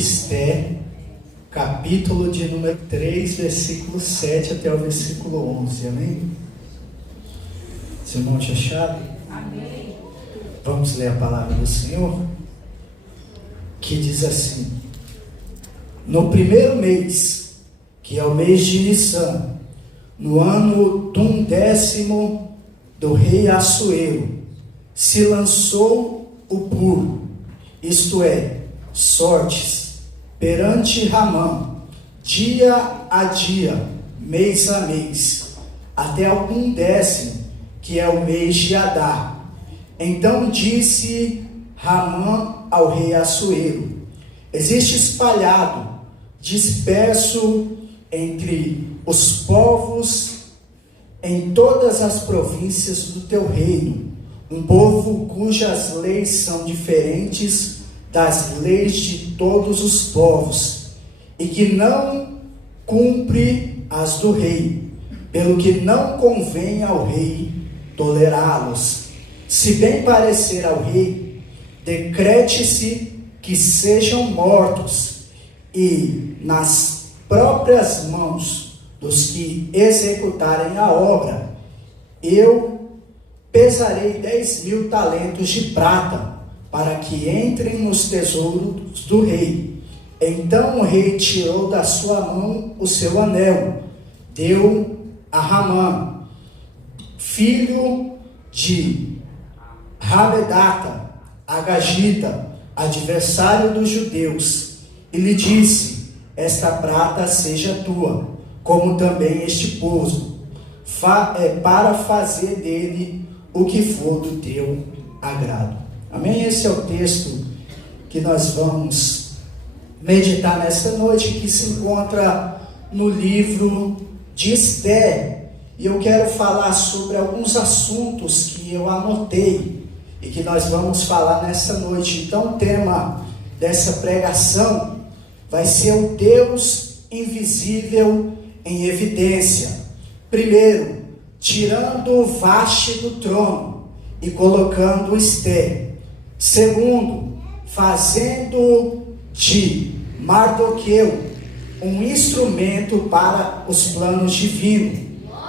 Esté, capítulo de número 3, versículo 7 até o versículo 11, amém? Os irmãos acharam? Amém. Vamos ler a palavra do Senhor, que diz assim: no primeiro mês, que é o mês de Nissan, no ano do 10º do rei Assuero, se lançou o pur, isto é, sortes, perante Ramã, dia a dia, mês a mês, até o 10º, que é o mês de Adar. Então disse Ramã ao rei Assuero: existe espalhado, disperso entre os povos, em todas as províncias do teu reino, um povo cujas leis são diferentes das leis de todos os povos, e que não cumpre as do rei, pelo que não convém ao rei tolerá-los. Se bem parecer ao rei, decrete-se que sejam mortos, e nas próprias mãos dos que executarem a obra, eu pesarei 10.000 talentos de prata, para que entrem nos tesouros do rei. Então o rei tirou da sua mão o seu anel, deu a Ramã, filho de Hamedata, Agagita, adversário dos judeus, e lhe disse: esta prata seja tua, como também este poço, para fazer dele o que for do teu agrado. Amém? Esse é o texto que nós vamos meditar nessa noite, que se encontra no livro de Esté. E eu quero falar sobre alguns assuntos que eu anotei e que nós vamos falar nessa noite. Então o tema dessa pregação vai ser o Deus invisível em evidência. Primeiro, tirando Vaste do trono e colocando Esté. Segundo, fazendo de Mardoqueu um instrumento para os planos divinos.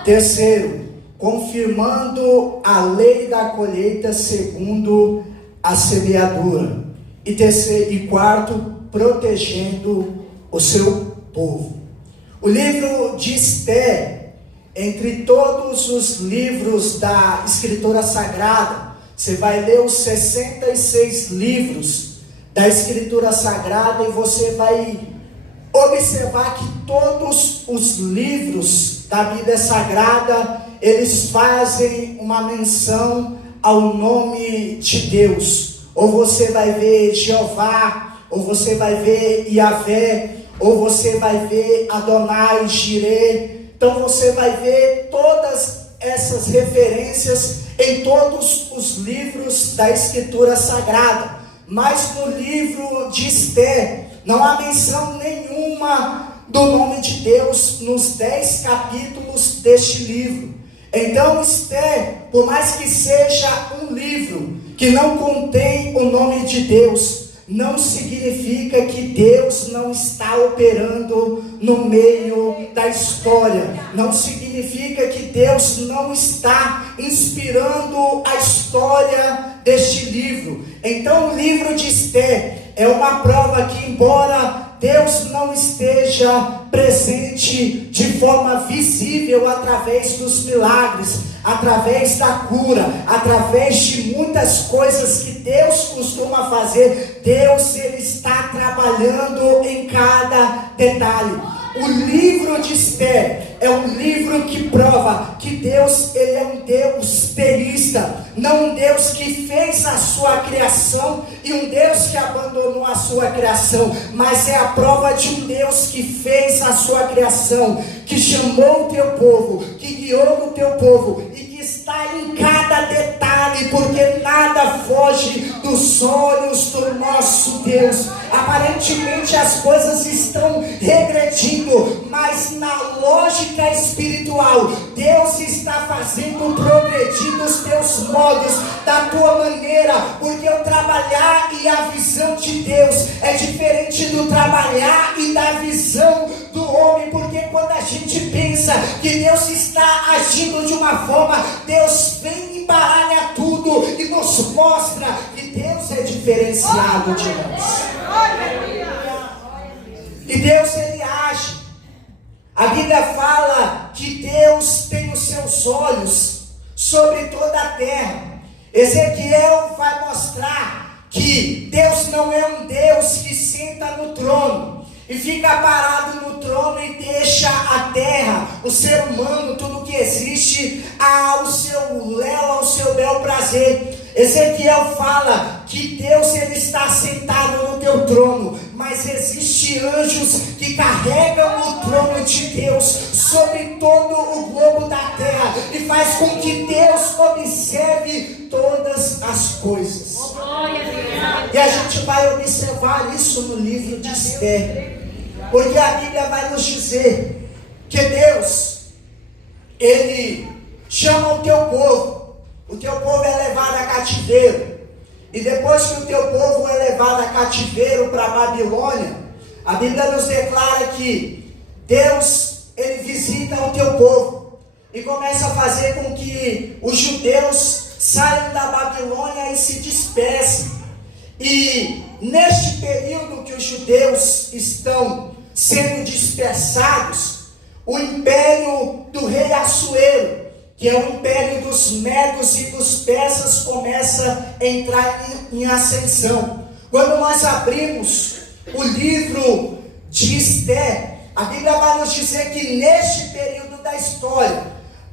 Terceiro, confirmando a lei da colheita segundo a semeadura. E quarto, protegendo o seu povo. O livro de Esté, entre todos os livros da Escritura Sagrada, você vai ler os 66 livros da Escritura Sagrada e você vai observar que todos os livros da Bíblia Sagrada, eles fazem uma menção ao nome de Deus. Ou você vai ver Jeová, ou você vai ver Yahvé, ou você vai ver Adonai, Jireh. Então você vai ver todas essas referências em todos os livros da Escritura Sagrada. Mas no livro de Esté não há menção nenhuma do nome de Deus nos 10 capítulos deste livro. Então Esté, por mais que seja um livro que não contém o nome de Deus, não significa que Deus não está operando no meio da história. Não significa que Deus não está inspirando a história deste livro. Então o livro de Esté é uma prova que, embora Deus não esteja presente de forma visível através dos milagres, através da cura, através de muitas coisas que Deus costuma fazer, Deus, ele está trabalhando em cada detalhe. O livro de Esté é um livro que prova que Deus, ele é um Deus teísta, não um Deus que fez a sua criação e um Deus que abandonou a sua criação, mas é a prova de um Deus que fez a sua criação, que chamou o teu povo, que guiou o teu povo e que está em cada detalhe, porque nada foge dos olhos do nosso Deus. Aparentemente as coisas estão regredindo, mas na lógica espiritual, Deus está fazendo progredir os teus modos, da tua maneira, porque o trabalhar e a visão de Deus é diferente do trabalhar e da visão do homem, porque quando a gente pensa que Deus está agindo de uma forma, Deus vem e embaralha tudo e nos mostra que Deus é diferenciado de nós. E Deus, ele age. A Bíblia fala que Deus tem os seus olhos sobre toda a terra. Ezequiel vai mostrar que Deus não é um Deus que senta no trono e fica parado no trono e deixa a terra, o ser humano, tudo que existe, ao seu bel prazer. Ezequiel fala que Deus, ele está sentado no teu trono, mas existe anjos que carregam o trono de Deus sobre todo o globo da terra e faz com que Deus observe todas as coisas. E a gente vai observar isso no livro de Esther, porque a Bíblia vai nos dizer que Deus, ele chama o teu povo é levado a cativeiro, e depois que o teu povo é levado a cativeiro para a Babilônia, a Bíblia nos declara que Deus, ele visita o teu povo e começa a fazer com que os judeus saiam da Babilônia e se dispersem. E neste período que os judeus estão sendo dispersados, o império do rei Assuero, que é o império dos medos e dos persas, começa a entrar em ascensão. Quando nós abrimos o livro de Esther, a Bíblia vai nos dizer que neste período da história,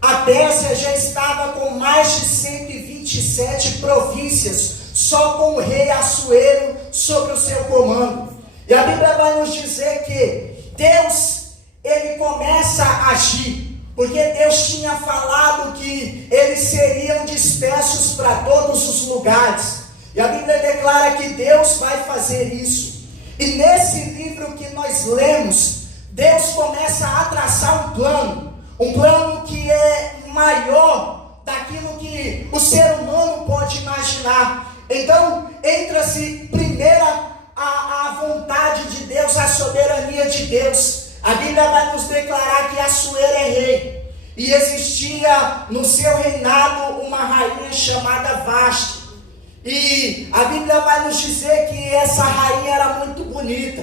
a Pérsia já estava com mais de 127 províncias, só com o rei Assuero sob o seu comando. E a Bíblia vai nos dizer que Deus, ele começa a agir, porque Deus tinha falado que eles seriam dispersos para todos os lugares. E a Bíblia declara que Deus vai fazer isso. E nesse livro que nós lemos, Deus começa a traçar um plano que é maior daquilo que o ser humano pode imaginar. Então, entra-se primeiro a vontade de Deus, a soberania de Deus. A Bíblia vai nos declarar que Assuero é rei, e existia no seu reinado uma rainha chamada Vasti, e a Bíblia vai nos dizer que essa rainha era muito bonita,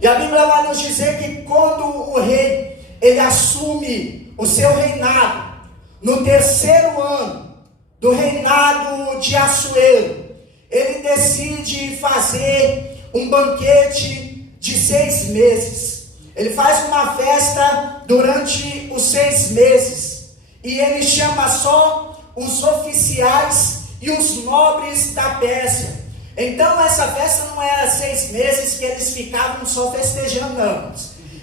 e a Bíblia vai nos dizer que quando o rei, ele assume o seu reinado, no terceiro ano do reinado de Assuero, ele decide fazer um banquete de 6 meses. Ele faz uma festa durante os 6 meses, e ele chama só os oficiais e os nobres da Pérsia. Então essa festa não era 6 meses que eles ficavam só festejando, não.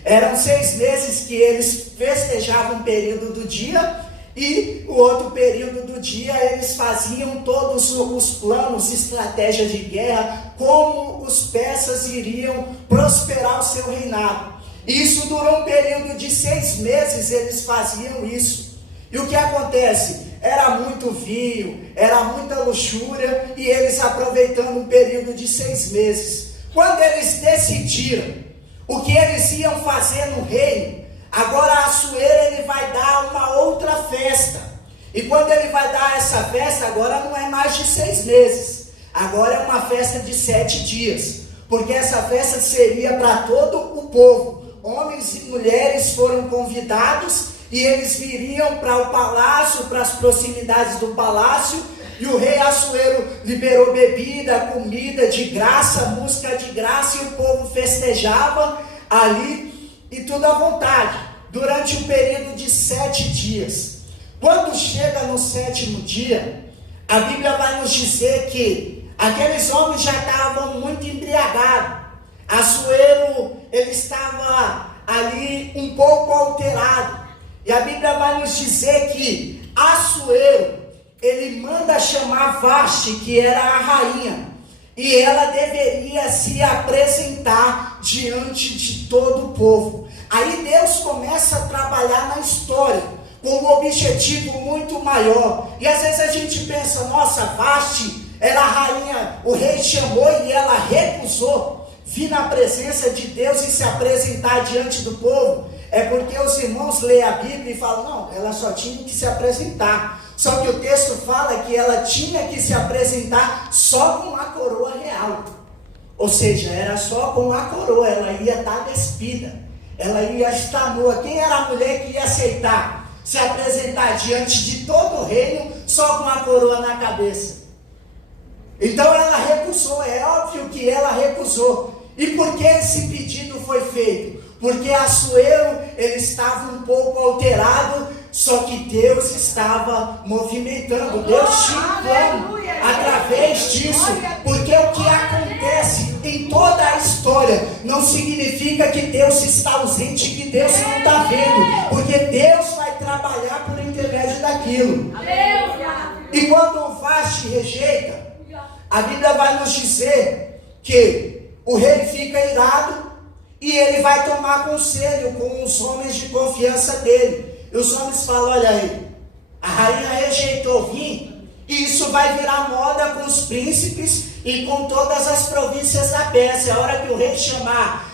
Eram 6 meses que eles festejavam um período do dia, e o outro período do dia eles faziam todos os planos, estratégias de guerra, como os persas iriam prosperar o seu reinado. Isso durou um período de 6 meses, eles faziam isso. E o que acontece? Era muito vinho, era muita luxúria, e eles aproveitando um período de 6 meses. Quando eles decidiram o que eles iam fazer no reino, agora Assuero, ele vai dar uma outra festa. E quando ele vai dar essa festa, agora não é mais de 6 meses. Agora é uma festa de 7 dias. Porque essa festa seria para todo o povo. Homens e mulheres foram convidados, e eles viriam para o palácio, para as proximidades do palácio, e o rei Assuero liberou bebida, comida de graça, música de graça, e o povo festejava ali, e tudo à vontade, durante um período de 7 dias. Quando chega no 7º dia, a Bíblia vai nos dizer que aqueles homens já estavam muito embriagados. Assuero, ele estava ali um pouco alterado, e a Bíblia vai nos dizer que Assuero, ele manda chamar Vasti, que era a rainha, e ela deveria se apresentar diante de todo o povo. Aí Deus começa a trabalhar na história, com um objetivo muito maior. E às vezes a gente pensa, nossa, Vasti era a rainha, o rei chamou e ela recusou vir na presença de Deus e se apresentar diante do povo. É porque os irmãos leem a Bíblia e falam, não, ela só tinha que se apresentar. Só que o texto fala que ela tinha que se apresentar só com a coroa real. Ou seja, era só com a coroa, ela ia estar despida, ela ia estar nua. Quem era a mulher que ia aceitar se apresentar diante de todo o reino só com a coroa na cabeça? Então ela recusou, é óbvio que ela recusou. E por que esse pedido foi feito? Porque Assuero, ele estava um pouco alterado, só que Deus estava movimentando, Deus tinha um plano através disso, porque o que acontece em toda a história não significa que Deus está ausente, que Deus não está vendo, porque Deus vai trabalhar por intermédio daquilo. E quando Vasti rejeita, a Bíblia vai nos dizer que o rei fica irado, e ele vai tomar conselho com os homens de confiança dele. E os homens falam, olha aí, a rainha rejeitou vir, e isso vai virar moda com os príncipes e com todas as províncias da Pérsia. A hora que o rei chamar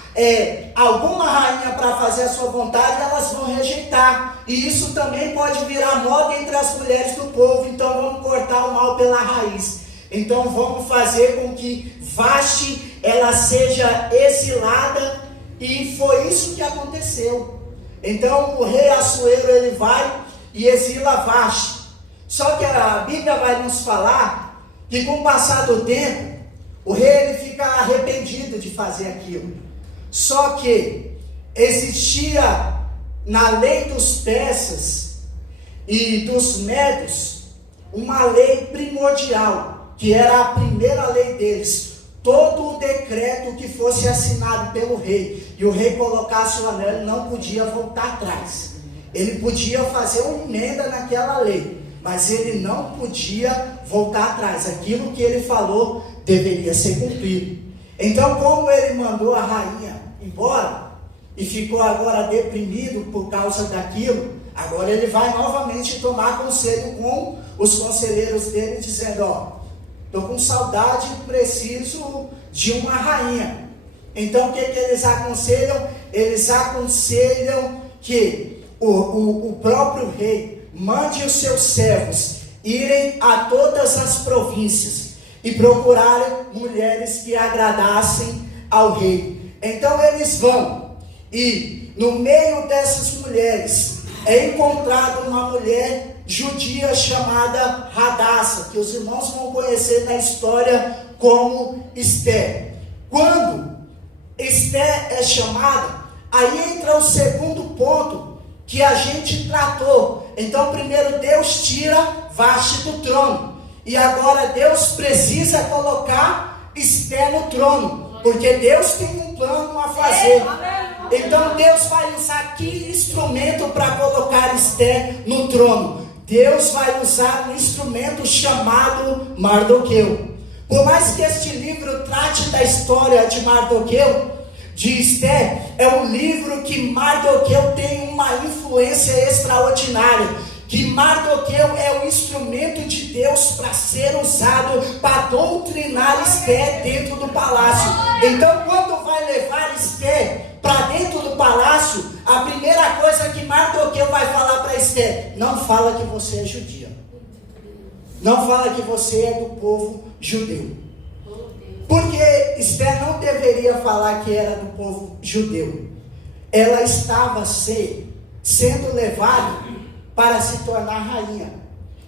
alguma rainha para fazer a sua vontade, elas vão rejeitar. E isso também pode virar moda entre as mulheres do povo. Então vamos cortar o mal pela raiz. Então vamos fazer com que Vasti ela seja exilada. E foi isso que aconteceu. Então o rei Assuero, ele vai e exila Vasti. Só que a Bíblia vai nos falar que com o passar do tempo, o rei ele fica arrependido de fazer aquilo. Só que existia na lei dos persas e dos medos uma lei primordial, que era a primeira lei deles. Todo o decreto que fosse assinado pelo rei, e o rei colocasse o anel, ele não podia voltar atrás. Ele podia fazer uma emenda naquela lei, mas ele não podia voltar atrás. Aquilo que ele falou deveria ser cumprido. Então, como ele mandou a rainha embora, e ficou agora deprimido por causa daquilo, agora ele vai novamente tomar conselho com os conselheiros dele, dizendo, estou com saudade e preciso de uma rainha. Então o que eles aconselham? Eles aconselham que o próprio rei mande os seus servos irem a todas as províncias e procurarem mulheres que agradassem ao rei. Então eles vão, e no meio dessas mulheres é encontrada uma mulher judia chamada Radassa, que os irmãos vão conhecer na história como Esther. Quando Esther é chamada, aí entra o segundo ponto que a gente tratou. Então primeiro Deus tira Vasti do trono, e agora Deus precisa colocar Esther no trono, porque Deus tem um plano a fazer. Então Deus vai usar que instrumento para colocar Esther no trono? Deus vai usar um instrumento chamado Mardoqueu. Por mais que este livro trate da história de Mardoqueu, de Esther, é um livro que Mardoqueu tem uma influência extraordinária, que Mardoqueu é o instrumento de Deus para ser usado para doutrinar Esther dentro do palácio. Então quando vai levar Esther para dentro do palácio, a primeira coisa que Mardoqueu vai falar para Esther: não fala que você é judia, não fala que você é do povo judeu, porque Esther não deveria falar que era do povo judeu. Ela estava sendo levada para se tornar rainha.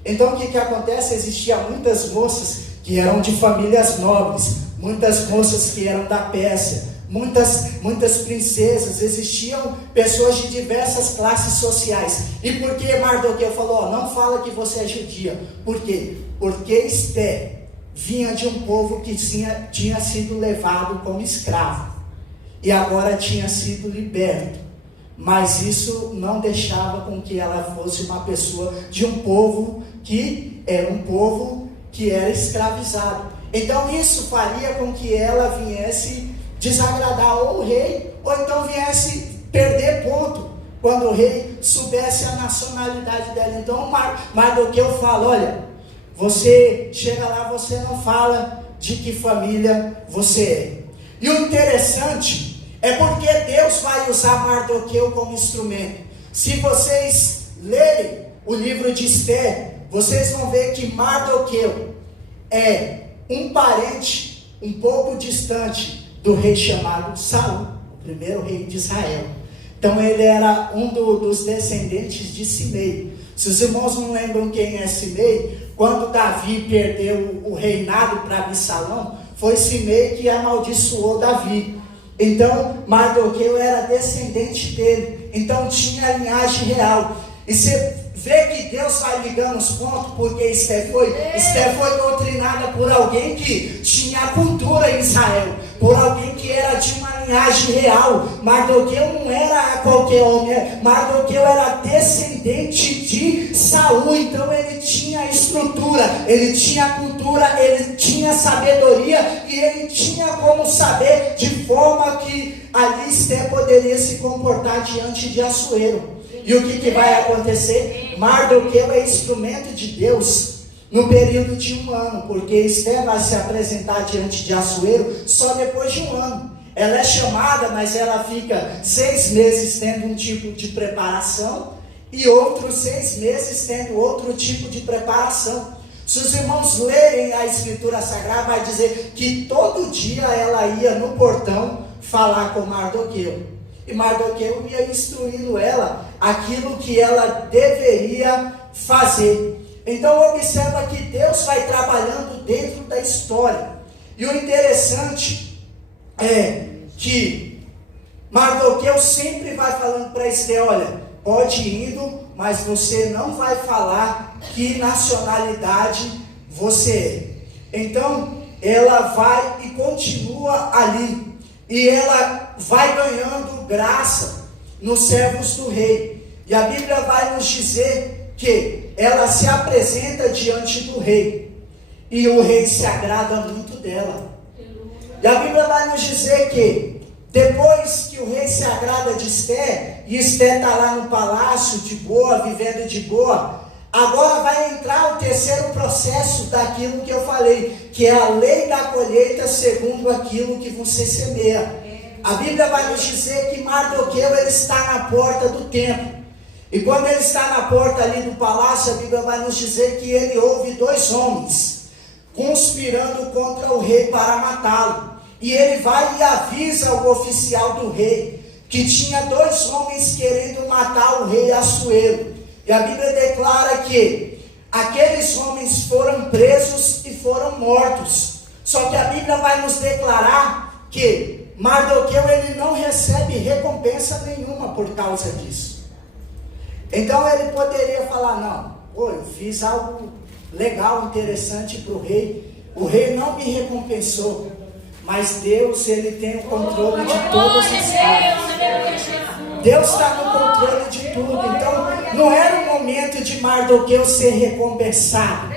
Então o que acontece? Existiam muitas moças que eram de famílias nobres, muitas moças que eram da Pérsia, muitas princesas, existiam pessoas de diversas classes sociais. E por que Mardoqueu falou, não fala que você é judia? Por quê? Porque Esther vinha de um povo que tinha sido levado como escravo, e agora tinha sido liberto. Mas isso não deixava com que ela fosse uma pessoa de um povo que era escravizado. Então isso faria com que ela viesse desagradar ou o rei, ou então viesse perder ponto, quando o rei soubesse a nacionalidade dela. Então Mardoqueu fala: olha, você chega lá, você não fala de que família você é. E o interessante é porque Deus vai usar Mardoqueu como instrumento. Se vocês lerem o livro de Esther, vocês vão ver que Mardoqueu é um parente um pouco distante do rei chamado Saul, o primeiro rei de Israel. Então ele era um dos descendentes de Simei. Se os irmãos não lembram quem é Simei, quando Davi perdeu o reinado para Absalão, foi Simei que amaldiçoou Davi. Então Mardoqueu era descendente dele, então tinha a linhagem real. E você vê que Deus vai ligando os pontos, porque Esther foi doutrinada por alguém que tinha cultura em Israel, por alguém que era de uma linhagem real. Mardoqueu não era qualquer homem, Mardoqueu era descendente de Saul, então ele tinha estrutura, ele tinha cultura, ele tinha sabedoria, e ele tinha como saber de forma que ali Esther poderia se comportar diante de Assuero. E o que vai acontecer? Mardoqueu é instrumento de Deus no período de 1 ano, porque Esther vai se apresentar diante de Assuero só depois de 1 ano. Ela é chamada, mas ela fica 6 meses tendo um tipo de preparação e outros 6 meses tendo outro tipo de preparação. Se os irmãos lerem a Escritura Sagrada, vai dizer que todo dia ela ia no portão falar com Mardoqueu. E Mardoqueu ia instruindo ela aquilo que ela deveria fazer. Então observa que Deus vai trabalhando dentro da história. E o interessante é que Mardoqueu sempre vai falando para Esther: olha, pode ir indo, mas você não vai falar que nacionalidade você é. Então ela vai e continua ali. E ela vai ganhando graça nos servos do rei. E a Bíblia vai nos dizer que ela se apresenta diante do rei. E o rei se agrada muito dela. E a Bíblia vai nos dizer que depois que o rei se agrada de Esther, e Esther está lá no palácio de boa, vivendo de boa, agora vai entrar o terceiro processo daquilo que eu falei, que é a lei da colheita segundo aquilo que você semeia. A Bíblia vai nos dizer que Mardoqueu ele está na porta do templo. E quando ele está na porta ali do palácio, a Bíblia vai nos dizer que ele ouve 2 homens conspirando contra o rei para matá-lo. E ele vai e avisa o oficial do rei que tinha 2 homens querendo matar o rei Assuero. E a Bíblia declara que aqueles homens foram presos e foram mortos. Só que a Bíblia vai nos declarar que Mardoqueu ele não recebe recompensa nenhuma por causa disso. Então ele poderia falar: não, eu fiz algo legal, interessante para o rei não me recompensou, mas Deus ele tem o controle de todas as coisas. Deus está no controle de tudo. Então não era o momento de Mardoqueu ser recompensado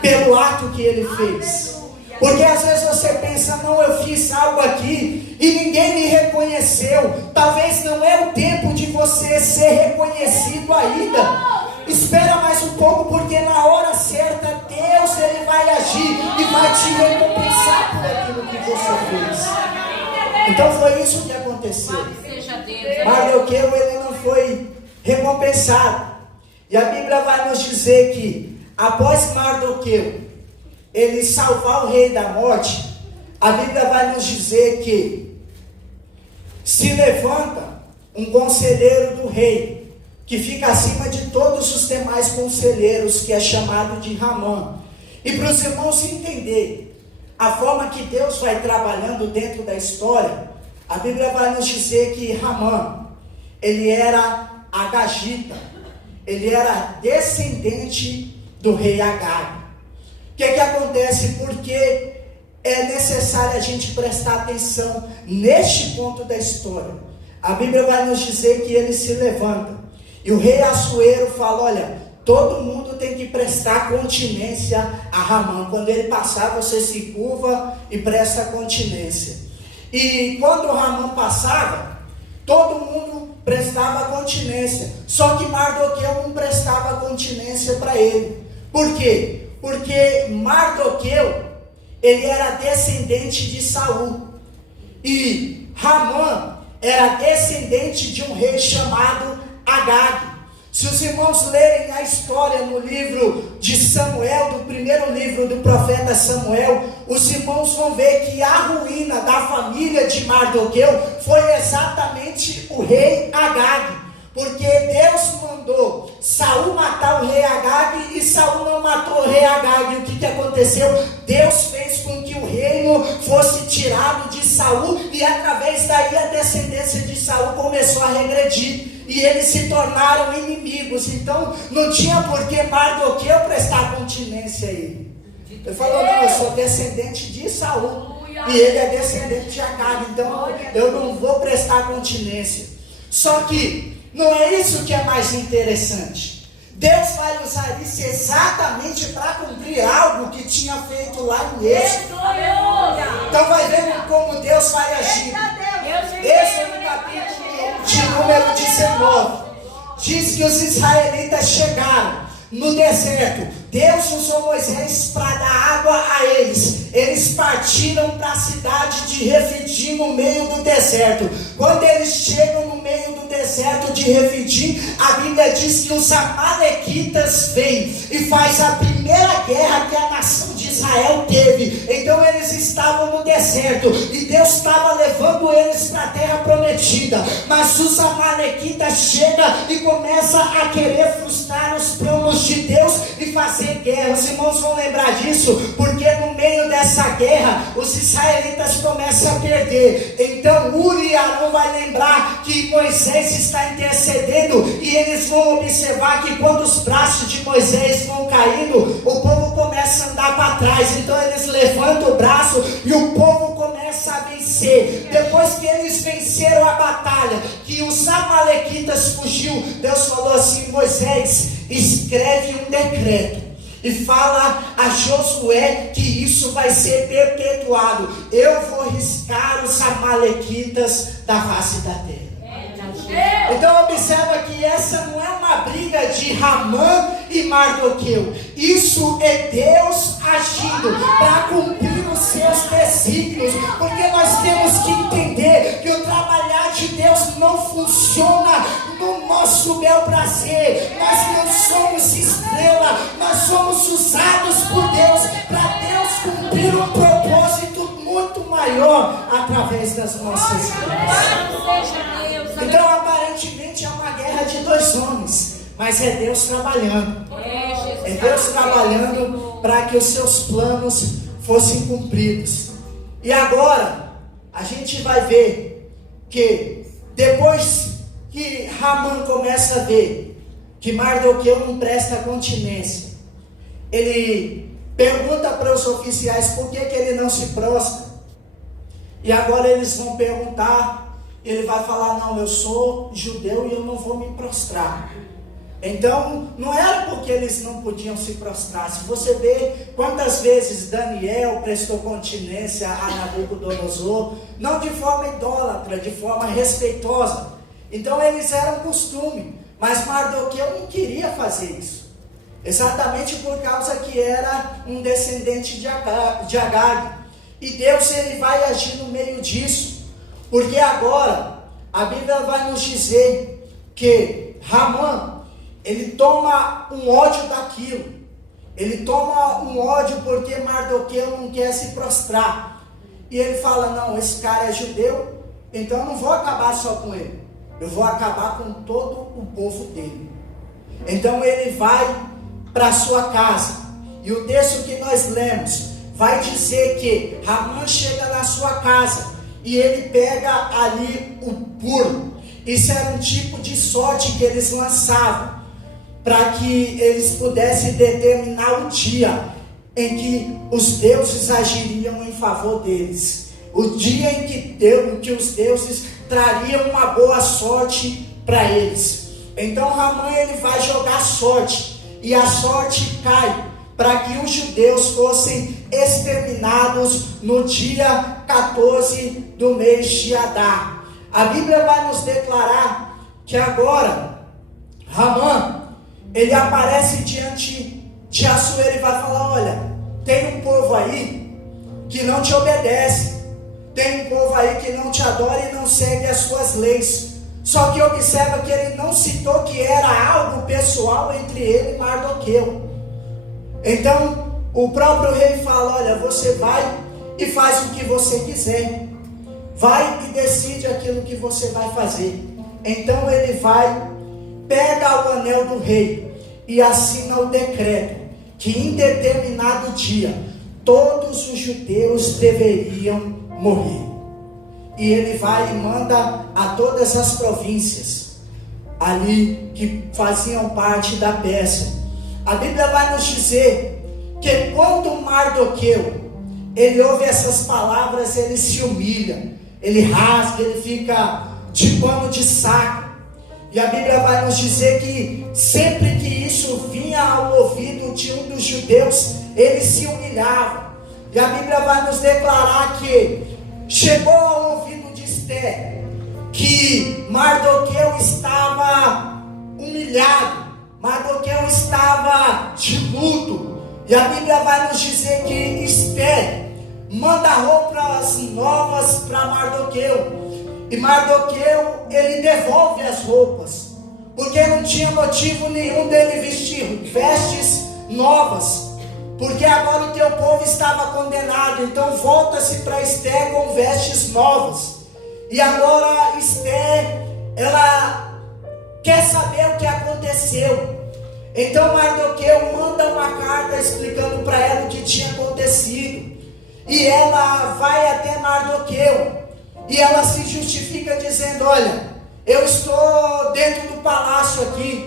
pelo ato que ele fez. Porque às vezes você pensa: não, eu fiz algo aqui e ninguém me reconheceu. Talvez não é o tempo de você ser reconhecido ainda. Espera mais um pouco, porque na hora certa Deus ele vai agir e vai te recompensar por aquilo que você fez. Então foi isso que aconteceu. Mardoqueu ele não foi recompensado. E a Bíblia vai nos dizer que após Mardoqueu ele salvar o rei da morte, a Bíblia vai nos dizer que se levanta um conselheiro do rei, que fica acima de todos os demais conselheiros, que é chamado de Ramã. E para os irmãos entenderem a forma que Deus vai trabalhando dentro da história, a Bíblia vai nos dizer que Ramã, ele era agagita, ele era descendente do rei Agag. O que acontece? Porque é necessário a gente prestar atenção neste ponto da história. A Bíblia vai nos dizer que ele se levanta. E o rei Assuero fala: olha, todo mundo tem que prestar continência a Ramã. Quando ele passar, você se curva e presta continência. E quando Ramã passava, todo mundo prestava continência. Só que Mardoqueu não prestava continência para ele. Por quê? Porque Mardoqueu, ele era descendente de Saul. E Ramã era descendente de um rei chamado Agag. Se os irmãos lerem a história no livro de Samuel, do primeiro livro do profeta Samuel, os irmãos vão ver que a ruína da família de Mardoqueu foi exatamente o rei Agag. Porque Deus mandou Saul matar o rei Agag e Saul não matou o rei Agag. E o que aconteceu? Deus fez com que o reino fosse tirado de Saul e através daí a descendência de Saul começou a regredir. E eles se tornaram inimigos. Então não tinha por que Mardoqueu prestar continência a ele. Ele falou, não, eu sou descendente de Saul e ele é descendente de Agag, então eu não vou prestar continência. Só que não é isso que é mais interessante. Deus vai usar isso exatamente para cumprir algo que tinha feito lá em Êxodo. Então vai ver como Deus vai agir. Êxodo no capítulo de número 19, diz que os israelitas chegaram no deserto. Deus usou Moisés para dar água a eles. Eles partiram para a cidade de Refidim, no meio do deserto. Quando eles chegam no meio do deserto de Refidim, a Bíblia diz que os amalequitas vêm e faz a primeira guerra que a nação de Israel teve. Então eles estavam no deserto e Deus estava levando eles para a terra prometida. Mas os amalequitas chegam e começam a querer frustrar os planos de Deus e fazer guerra. Os irmãos vão lembrar disso, porque no meio dessa guerra os israelitas começam a perder. Então Uri e Arão vai lembrar que Moisés está intercedendo e eles vão observar que quando os braços de Moisés vão caindo, o povo começa a andar para trás. Então eles levantam o braço e o povo começa a vencer. Depois que eles venceram a batalha, que os amalequitas fugiu, Deus falou assim: Moisés, escreve um decreto e fala a Josué que isso vai ser perpetuado. Eu vou riscar os amalequitas da face da terra. Então observa que essa não é uma briga de Ramã e Mardoqueu. Isso é Deus agindo para cumprir os seus desígnios. Porque nós temos que entender que o trabalhar de Deus não funciona no nosso bel prazer. Nós não somos estrela, nós somos usados por Deus para Deus cumprir um propósito muito maior através das nossas vidas. Então aparentemente é uma guerra de dois homens, mas é Deus trabalhando. É Deus trabalhando para que os seus planos fossem cumpridos. E agora a gente vai ver que depois que Ramã começa a ver que Mardoqueu não presta continência, ele pergunta para os oficiais por que ele não se prostra. E agora eles vão perguntar. Ele vai falar: não, eu sou judeu e eu não vou me prostrar. Então não era porque eles não podiam se prostrar. Se você vê quantas vezes Daniel prestou continência a Nabucodonosor, não de forma idólatra, de forma respeitosa. Então eles eram costume, mas Mardoqueu não queria fazer isso, exatamente por causa que era um descendente de Agag. E Deus, ele vai agir no meio disso, porque agora a Bíblia vai nos dizer que Ramã, ele toma um ódio daquilo. Ele toma um ódio porque Mardoqueu não quer se prostrar. E ele fala: não, esse cara é judeu, então eu não vou acabar só com ele, eu vou acabar com todo o povo dele. Então ele vai para a sua casa. E o texto que nós lemos vai dizer que Ramã chega na sua casa e ele pega ali o puro. Isso era um tipo de sorte que eles lançavam para que eles pudessem determinar o dia em que os deuses agiriam em favor deles. O dia em que os deuses trariam uma boa sorte para eles. Então Ramã, ele vai jogar sorte. e a sorte cai para que os judeus fossem exterminados no dia 14 do mês de Adar. A Bíblia vai nos declarar que agora Ramã, ele aparece diante de Assuero e vai falar: olha, tem um povo aí que não te obedece, tem um povo aí que não te adora e não segue as suas leis. Só que observa que ele não citou que era algo pessoal entre ele e Mardoqueu. Então o próprio rei fala: olha, você vai e faz o que você quiser, vai e decide aquilo que você vai fazer. Então ele vai, pega o anel do rei e assina o decreto que em determinado dia todos os judeus deveriam morrer. E ele vai e manda a todas as províncias ali que faziam parte da Pérsia. A Bíblia vai nos dizer que quando Mardoqueu ele ouve essas palavras, ele se humilha, ele rasga, ele fica de pano de saco. E a Bíblia vai nos dizer que sempre que isso vinha ao ouvido de um dos judeus, ele se humilhava. E a Bíblia vai nos declarar que chegou ao ouvido de Esther que Mardoqueu estava humilhado, Mardoqueu estava de luto. E a Bíblia vai nos dizer que Esther manda roupas novas para Mardoqueu. E Mardoqueu, ele devolve as roupas, porque não tinha motivo nenhum dele vestir vestes novas, porque agora o teu povo estava condenado. Então volta-se para Esther com vestes novas. E agora Esther, ela quer saber o que aconteceu. Então Mardoqueu manda uma carta explicando para ela o que tinha acontecido. E ela vai até Mardoqueu e ela se justifica dizendo: olha, eu estou dentro do palácio aqui,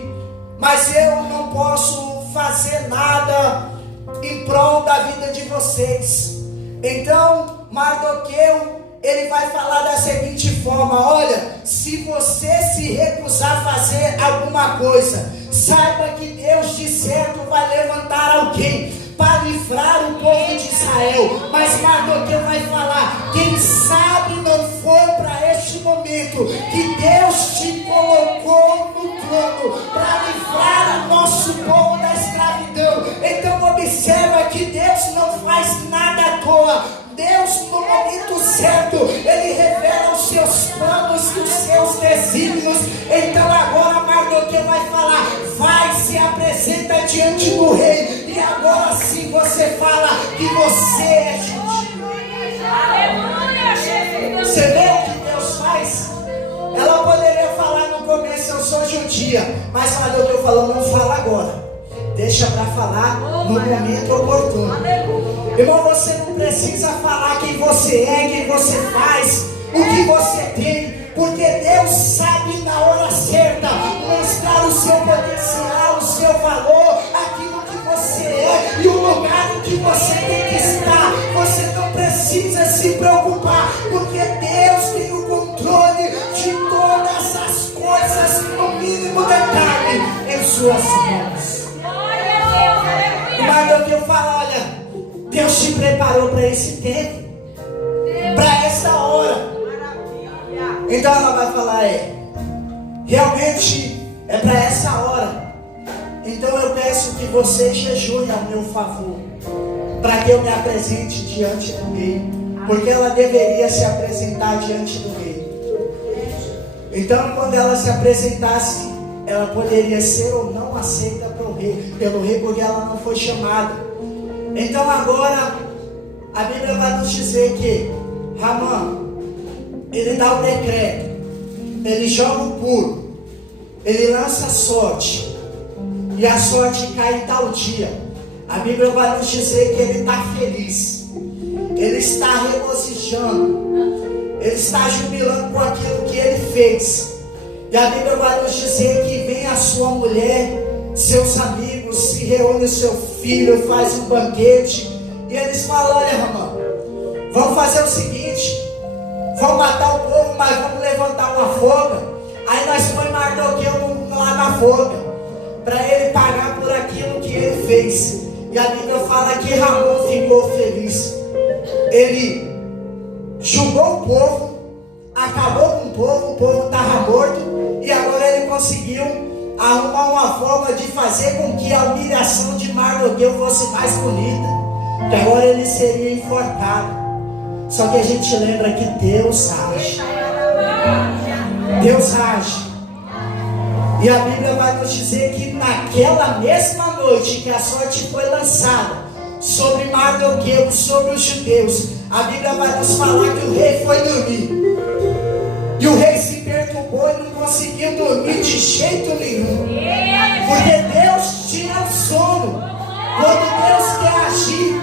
mas eu não posso fazer nada em prol da vida de vocês. Então Mardoqueu, ele vai falar da seguinte forma: olha, se você se recusar a fazer alguma coisa, saiba que Deus de certo vai levantar alguém para livrar o povo de Israel. Mas Mardoqueu vai falar: quem sabe não foi para este momento que Deus te colocou no trono para livrar o nosso povo da escravidão. Então observa que Deus não faz nada à toa. Deus, no momento certo, Ele revela os seus planos e os seus desígnios. Então agora Mardoqueu vai falar: vai, se apresenta diante do rei, e agora sim você fala que você é judio. Aleluia, Jesus. Você vê o que Deus faz? Ela poderia falar no começo: eu sou judia, mas Mardoqueu falou: não fala agora, deixa para falar no momento oportuno. Irmão, você não precisa falar quem você é, quem você faz, o que você tem, porque Deus sabe na hora certa mostrar o seu potencial, o seu valor, aquilo que você é e o lugar em que você tem que estar. Você não precisa se preocupar, porque Deus tem o controle de todas as coisas, no mínimo detalhe, em suas mãos. E Mardoqueu fala: olha, Deus te preparou para esse tempo, para essa hora. Então ela vai falar: realmente é para essa hora. Então eu peço que você jejue a meu favor, para que eu me apresente diante do rei, porque ela deveria se apresentar diante do rei. Então quando ela se apresentasse, ela poderia ser ou não aceita pelo rei, porque ela não foi chamada. Então agora a Bíblia vai nos dizer que Ramã, ele dá o decreto, ele joga o puro, ele lança a sorte, e a sorte cai em tal dia. A Bíblia vai nos dizer que ele está feliz, ele está regozijando, ele está jubilando com aquilo que ele fez. E a Bíblia vai nos dizer que vem a sua mulher, seus amigos, se reúne o seu filho e faz um banquete. E eles falam: olha, Ramã, vamos fazer o seguinte, vamos matar o povo, mas vamos levantar uma folga. Aí nós põe Mardoqueu lá na folga, para ele pagar por aquilo fez. E a Bíblia fala que Ramon ficou feliz. Ele julgou o povo, acabou com o povo estava morto, e agora ele conseguiu arrumar uma forma de fazer com que a humilhação de Mardoqueu fosse mais bonita, que agora ele seria enforcado. Só que a gente lembra que Deus age. Deus age. E a Bíblia vai nos dizer que naquela mesma noite que a sorte foi lançada sobre Mardoqueu, sobre os judeus, a Bíblia vai nos falar que o rei foi dormir. E o rei se perturbou e não conseguiu dormir de jeito nenhum. Porque Deus tira o sono. Quando Deus quer agir,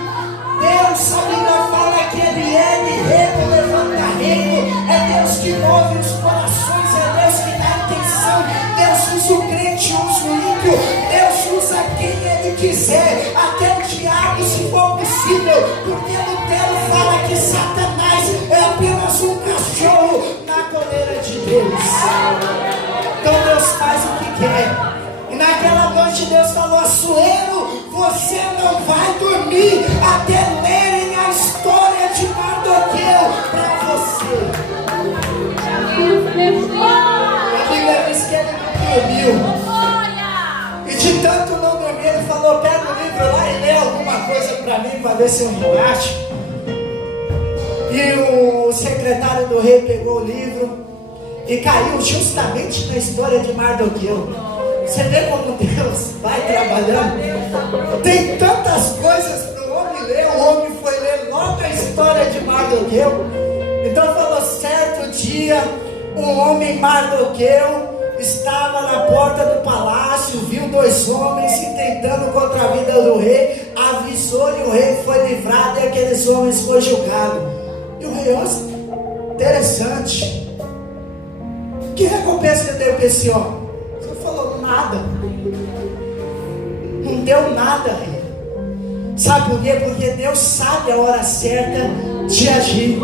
Deus, a Bíblia fala que Ele reino, levanta reino. É Deus que move os corações, é Deus que dá intenção. Deus usa o crente, usa o ímpio. Deus usa quem Ele quiser, até o diabo, se for possível. Porque Lutero fala que Satanás é apenas um cachorro na coleira de Deus. Então Deus faz o que quer. E naquela noite Deus falou: Assuero, você não vai dormir até lerem a história de Mardoqueu para você. A Bíblia diz que ele não dormiu. E de tanto não dormir, ele falou: pega o livro lá e lê alguma coisa para mim, para ver se eu relaxo. E o secretário do rei pegou o livro e caiu justamente na história de Mardoqueu. Você vê como Deus vai trabalhando? Tem tantas coisas para o homem ler. O homem foi ler logo a história de Mardoqueu. Então falou: certo dia, um homem Mardoqueu estava na porta do palácio, viu dois homens se tentando contra a vida do rei, avisou e o rei foi livrado e aqueles homens foram julgados. E o rei: nossa, interessante. Que recompensa que deu para esse homem? Você falou: nada. Não deu nada, rei. Sabe por quê? Porque Deus sabe a hora certa de agir.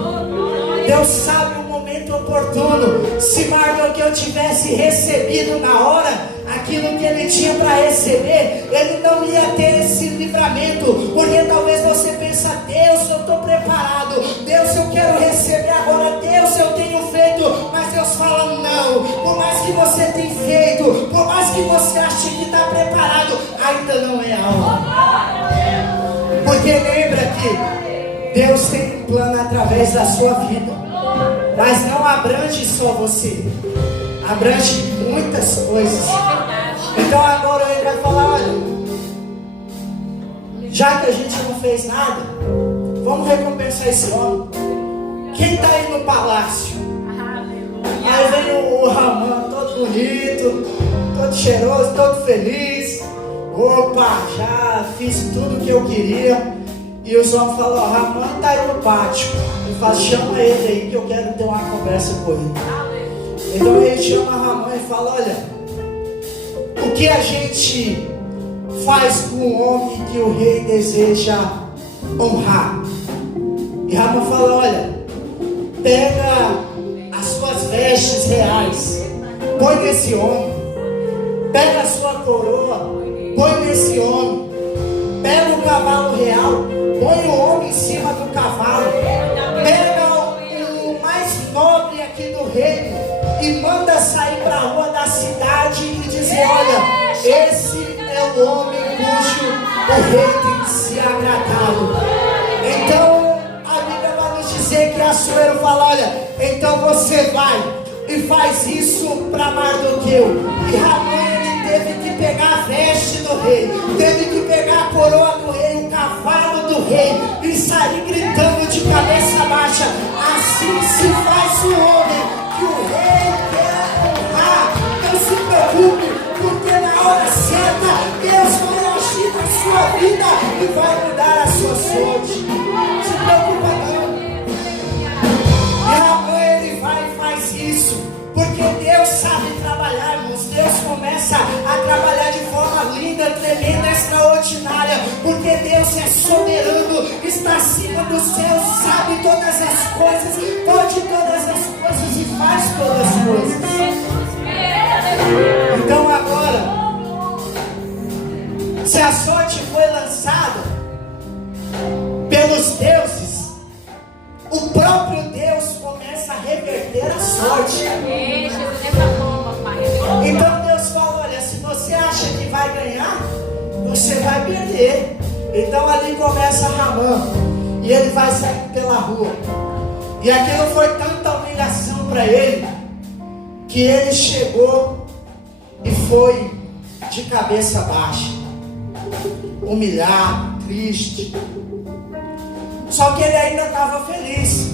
Deus sabe o momento oportuno. Se Mardoqueu tivesse recebido na hora aquilo que ele tinha para receber, ele não ia ter esse livramento. Porque talvez você pense: Deus, eu estou preparado, Deus, eu quero receber agora, Deus, eu tenho feito. Mas Deus fala: não, por mais que você tenha feito, por mais que você ache que está preparado, ainda não é a hora. Porque lembra que Deus tem um plano através da sua vida, mas não abrange só você, abrange muitas coisas. Então agora ele vai falar: olha, já que a gente não fez nada, vamos recompensar esse homem. Quem está aí no palácio? Aí vem o Ramon, todo bonito, todo cheiroso, todo feliz. Opa, já fiz tudo o que eu queria. E os homens falam: ó, Ramon está aí no pátio. Ele fala: chama ele aí que eu quero ter uma conversa com ele. Então ele chama Ramon e fala: olha, o que a gente faz com um homem que o rei deseja honrar? E Ramon fala: olha, pega as suas vestes reais, põe nesse homem. Pega a sua coroa, põe nesse homem. Pega o cavalo real, põe o homem em cima do cavalo. Pega o mais nobre aqui do reino e manda sair para a rua da cidade e dizer: olha, esse é o homem cujo o rei tem se agradado. Então a Bíblia vai nos dizer que Assuero fala: olha, então você vai e faz isso para Mardoqueu. E Ramon, ele teve que pegar a veste do rei, teve que pegar a coroa do rei, o cavalo do rei, e sair gritando de cabeça baixa: assim se faz o homem que o rei quer honrar. Não se preocupe, porque na hora certa Deus vai agir na sua vida e vai mudar a sua sorte. Não se preocupa não. E Ramon, ele vai e faz isso, porque Deus sabe trabalhar, irmãos. Deus começa a trabalhar de forma linda, tremenda, extraordinária, porque Deus é soberano, está acima dos céus, sabe todas as coisas, pode todas as coisas e faz todas as coisas. Então agora, se a sorte foi foi lançada pelos deuses, o próprio Deus começa a reverter a sorte. Então Deus fala, olha, se você acha que vai ganhar, você vai perder. Então ali começa Ramã, e ele vai sair pela rua, e aquilo foi tanta humilhação para ele, que ele chegou e foi de cabeça baixa, humilhado, triste. Só que ele ainda estava feliz,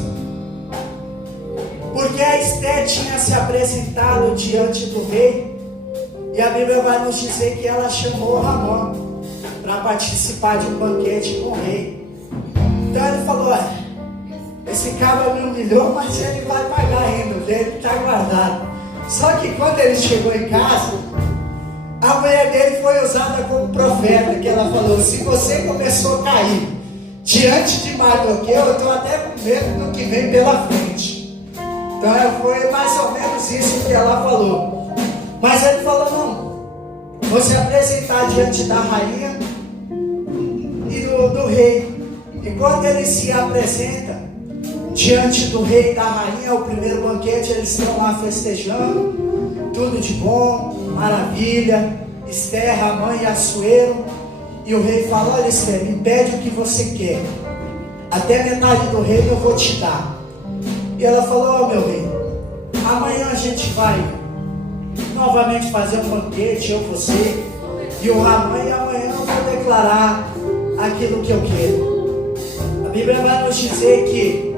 porque a Esté tinha se apresentado diante do rei, e a Bíblia vai nos dizer que ela chamou Ramã para participar de um banquete com o rei. Então ele falou, olha, esse cara me humilhou, mas ele vai pagar ainda, o dele está guardado. Só que quando ele chegou em casa, a mulher dele foi usada como profeta, que ela falou, se você começou a cair diante de Mardoqueu, eu estou até com medo do que vem pela frente. Então foi mais ou menos isso que ela falou. Mas ele falou, não, vou se apresentar diante da rainha e do rei. E quando ele se apresenta diante do rei e da rainha, o primeiro banquete, eles estão lá festejando, tudo de bom, maravilha, Esté, Ramã e Assuero. E o rei fala, olha Esté, me pede o que você quer, até metade do reino eu vou te dar. E ela falou, meu rei, amanhã a gente vai novamente fazer um banquete, eu, você e o Ramã, e amanhã eu vou declarar aquilo que eu quero. A Bíblia vai nos dizer que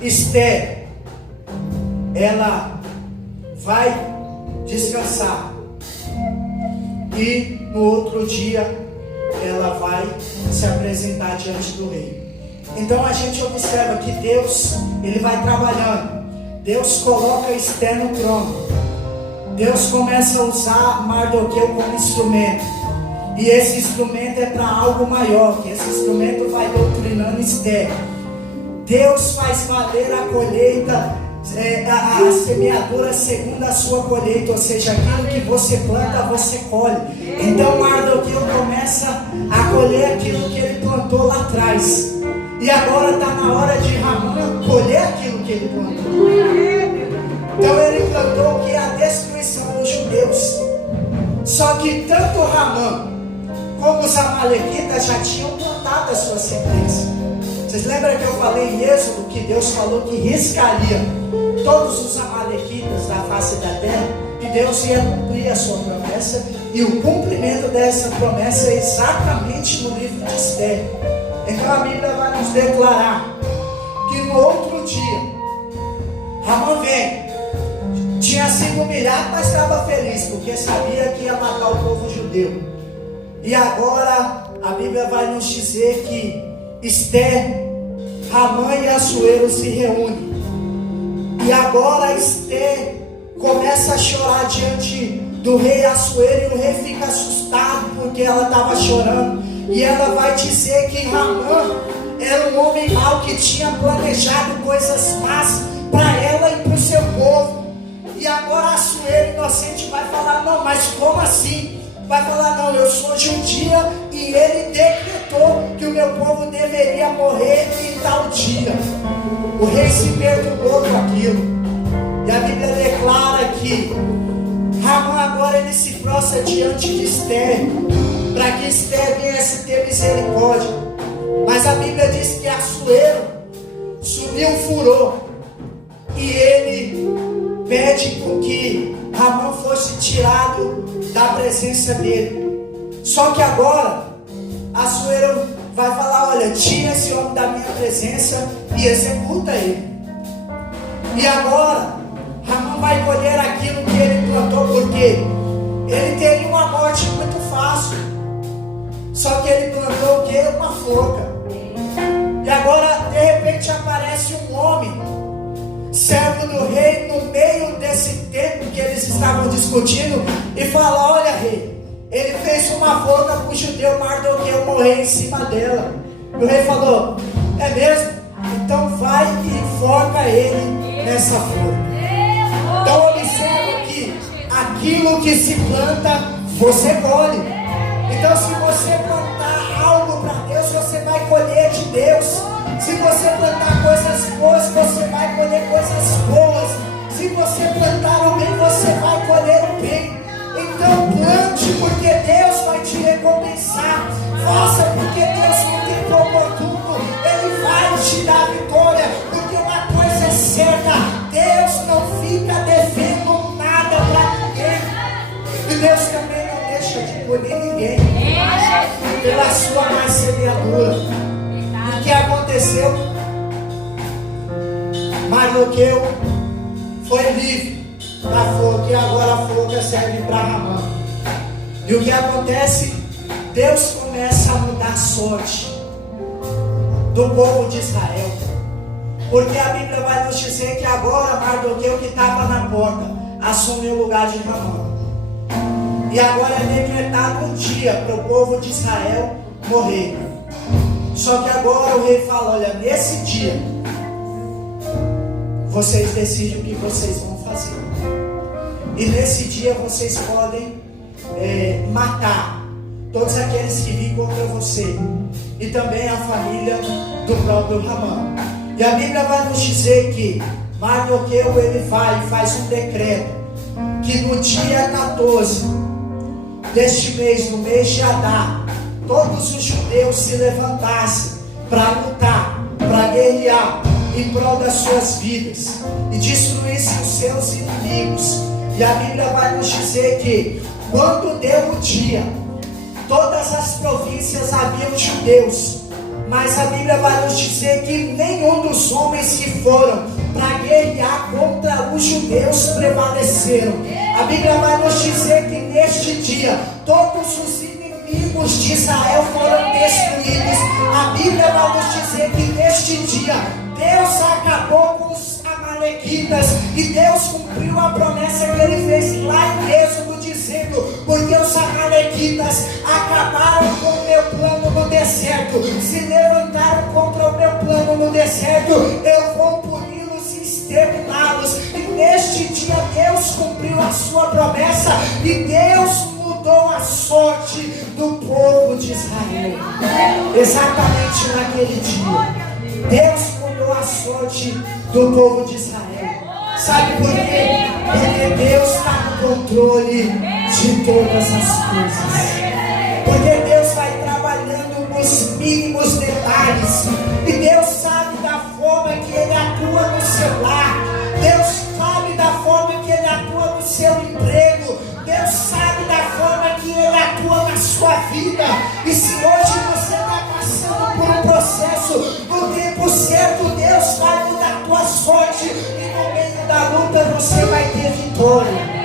Esté, ela vai descansar, e no outro dia ela vai se apresentar diante do rei. Então a gente observa que Deus, ele vai trabalhando. Deus coloca Esté no trono, Deus começa a usar Mardoqueu como instrumento, e esse instrumento é para algo maior, que esse instrumento vai doutrinando Esté. Deus faz valer a colheita, a semeadura segundo a sua colheita, ou seja, aquilo que você planta, você colhe. Então Mardoqueu começa a colher aquilo que ele plantou lá atrás, e agora está na hora de Ramã colher aquilo que ele plantou. Então ele plantou o que é a destruição dos judeus. Só que tanto Ramã como os amalequitas já tinham plantado a sua sentença. Vocês lembram que eu falei em Êxodo que Deus falou que riscaria todos os amalequitas da face da terra, e Deus ia cumprir a sua promessa, e o cumprimento dessa promessa é exatamente no livro de Esté. Então a Bíblia vai nos declarar que no outro dia Ramã vem, tinha sido humilhado, mas estava feliz, porque sabia que ia matar o povo judeu. E agora a Bíblia vai nos dizer que Esté, Ramã e Assuero se reúnem. E agora Esté começa a chorar diante do rei Assuero, e o rei fica assustado porque ela estava chorando. E ela vai dizer que Ramã era um homem mau que tinha planejado coisas más para ela e para o seu povo. E agora Assuero inocente vai falar, não, mas como assim? Vai falar, não, eu sou judia e ele decretou que o meu povo deveria morrer em tal dia. O rei se perturbou com aquilo, e a Bíblia declara que Ramã agora ele se prostra diante de Esté, para que Esté viesse ter misericórdia. Mas a Bíblia diz que Assuero subiu um furor, e ele pede que Ramã fosse tirado da presença dele. Só que agora Assuero vai falar, olha, tira esse homem da minha presença e executa ele. E agora Ramã vai colher aquilo que ele plantou, porque ele teria uma morte muito fácil. Só que ele plantou o quê? Uma forca. E agora de repente aparece um homem, servo do rei, no meio desse tempo que eles estavam discutindo, e fala, olha rei, ele fez uma forca para o judeu Mardoqueu morrer em cima dela. E o rei falou, é mesmo? Então vai e enforca ele nessa forca. Então observa que aquilo que se planta, você colhe. Então se você plantar algo para Deus, você vai colher de Deus. Se você plantar coisas boas, você vai colher coisas boas. Se você plantar o bem, você vai colher o bem. Então plante, porque Deus vai te recompensar. Faça, porque Deus no tempo oportuno Ele vai te dar a vitória. Porque uma coisa é certa: Deus não fica devendo nada para ninguém. E Deus também não deixa de punir ninguém pela sua má semeadura. O que aconteceu? Mardoqueu foi livre da forca, e agora a forca serve para Ramã. E o que acontece? Deus começa a mudar a sorte do povo de Israel. Porque a Bíblia vai nos dizer que agora Mardoqueu, que estava na porta, assumiu o lugar de Ramã. E agora é decretado um dia para o povo de Israel morrer. Só que agora o rei fala: olha, nesse dia vocês decidem o que vocês vão fazer. E nesse dia vocês podem matar todos aqueles que vêm contra você, e também a família do próprio Ramã. E a Bíblia vai nos dizer que Mardoqueu, ele vai e faz um decreto que no dia 14 deste mês, no mês de Adar, todos os judeus se levantassem para lutar, para guerrear em prol das suas vidas e destruíssem os seus inimigos. E a Bíblia vai nos dizer que quando deu o dia, todas as províncias haviam judeus, mas a Bíblia vai nos dizer que nenhum dos homens que foram para guerrear contra os judeus prevaleceram. A Bíblia vai nos dizer que neste dia todos os inimigos de Israel foram destruídos. A Bíblia vai nos dizer que neste dia Deus acabou com os amalequitas, e Deus cumpriu a promessa que Ele fez lá em Êxodo, dizendo: porque os amalequitas acabaram com o meu plano no deserto, se levantaram contra o meu plano no deserto, eu vou puni-los e exterminá-los. E neste dia Deus cumpriu a sua promessa, e Deus mudou a sorte do povo de Israel. Exatamente naquele dia Deus mudou a sorte do povo de Israel. Sabe por quê? Porque Deus está no controle de todas as coisas. Porque Deus vai trabalhando nos mínimos detalhes. E Deus sabe da forma que Ele atua no seu lar. Deus sabe da forma que Ele atua no seu emprego. Deus sabe da forma que Ele atua na sua vida. E se hoje você está passando por um processo, no tempo certo Deus vai mudar a tua sorte. E no meio da luta você vai ter vitória.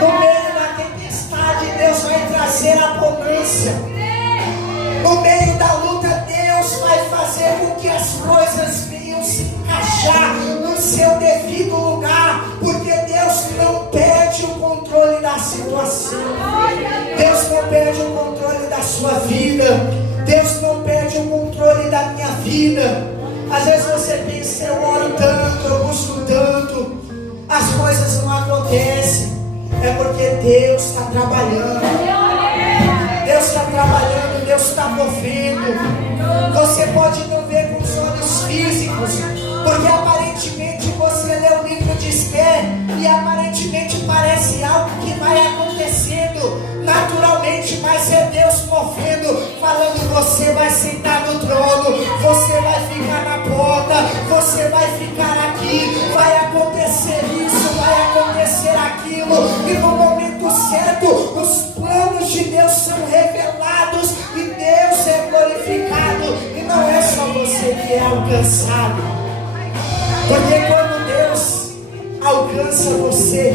No meio da tempestade Deus vai trazer abundância. No meio da luta Deus vai fazer com que as coisas venham se encaixar no seu devido lugar. Porque Deus não perde o controle da situação. Deus não perde o controle da sua vida. Deus não perde o controle da minha vida. Às vezes você pensa: eu oro tanto, eu busco tanto, as coisas não acontecem. É porque Deus está trabalhando. Deus está trabalhando, Deus está movendo. Você pode não ver com os olhos físicos, porque aparentemente você lê o livro de Esther e aparentemente parece algo que vai acontecendo naturalmente, mas é Deus movendo, falando: você vai sentar no trono, você vai ficar na porta, você vai ficar aqui, vai acontecer isso, vai acontecer aquilo. E no momento certo os planos de Deus são revelados e Deus é glorificado. E não é só você que é alcançado, porque quando Deus alcança você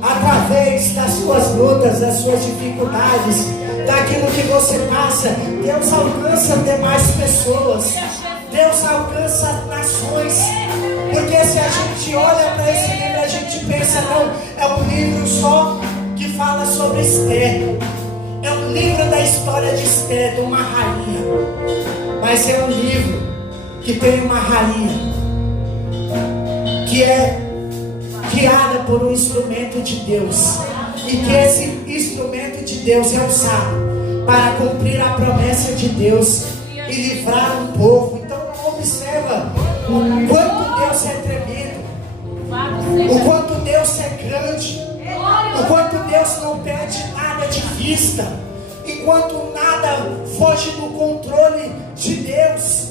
através das suas lutas, das suas dificuldades, daquilo que você passa, Deus alcança demais pessoas, Deus alcança nações. Porque se a gente olha para esse livro, a gente pensa: não, é um livro só que fala sobre Esther, é um livro da história de Esther, de uma rainha. Mas é um livro que tem uma rainha que é criada por um instrumento de Deus, e que esse instrumento de Deus é usado para cumprir a promessa de Deus e livrar um povo. Então observa o quanto Deus é tremendo, o quanto Deus é grande, o quanto Deus não perde nada de vista, enquanto nada foge do controle de Deus.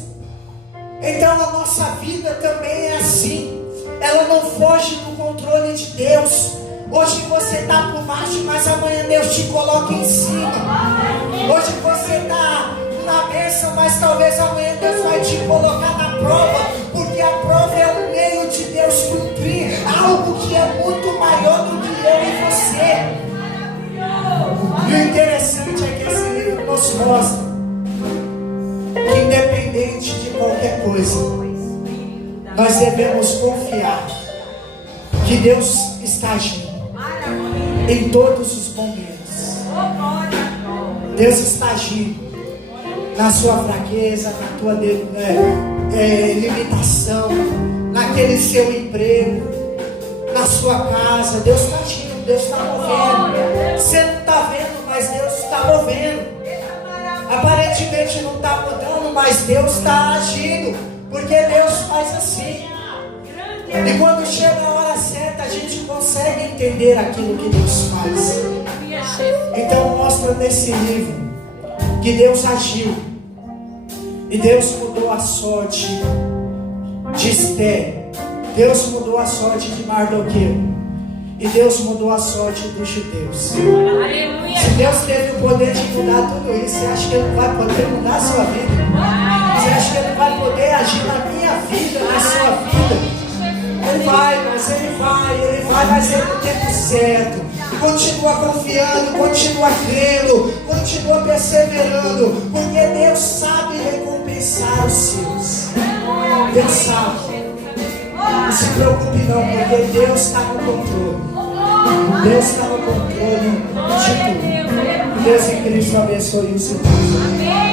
Então a nossa vida também é assim, ela não foge do controle de Deus. Hoje você está por baixo, mas amanhã Deus te coloca em cima. Hoje você está na bênção, mas talvez amanhã Deus vai te colocar na prova, porque a prova é o meio de Deus cumprir algo que é muito maior do que eu e você. E o interessante é que esse livro nos mostra que, independente de qualquer coisa, nós devemos confiar que Deus está agindo em todos os momentos. Deus está agindo na sua fraqueza, na tua limitação, naquele seu emprego, na sua casa. Deus está agindo, Deus está movendo. Você não está vendo, mas Deus está movendo. Aparentemente não está mudando, mas Deus está agindo, porque Deus faz assim. E quando chega a hora certa, a gente consegue entender aquilo que Deus faz. Então mostra nesse livro que Deus agiu, e Deus mudou a sorte de Esther, Deus mudou a sorte de Mardoqueu, e Deus mudou a sorte dos judeus. Se Deus teve o poder de mudar tudo isso, você acha que Ele não vai poder mudar a sua vida? Você acha que Ele vai poder agir na minha vida, na sua vida? Ele vai, mas Ele no tempo certo. Continua confiando, continua crendo, continua perseverando, porque Deus sabe recompensar os seus. Deus sabe. Não se preocupe não, porque Deus está no controle. Deus está no controle de tudo. Deus em Cristo abençoe o seu povo.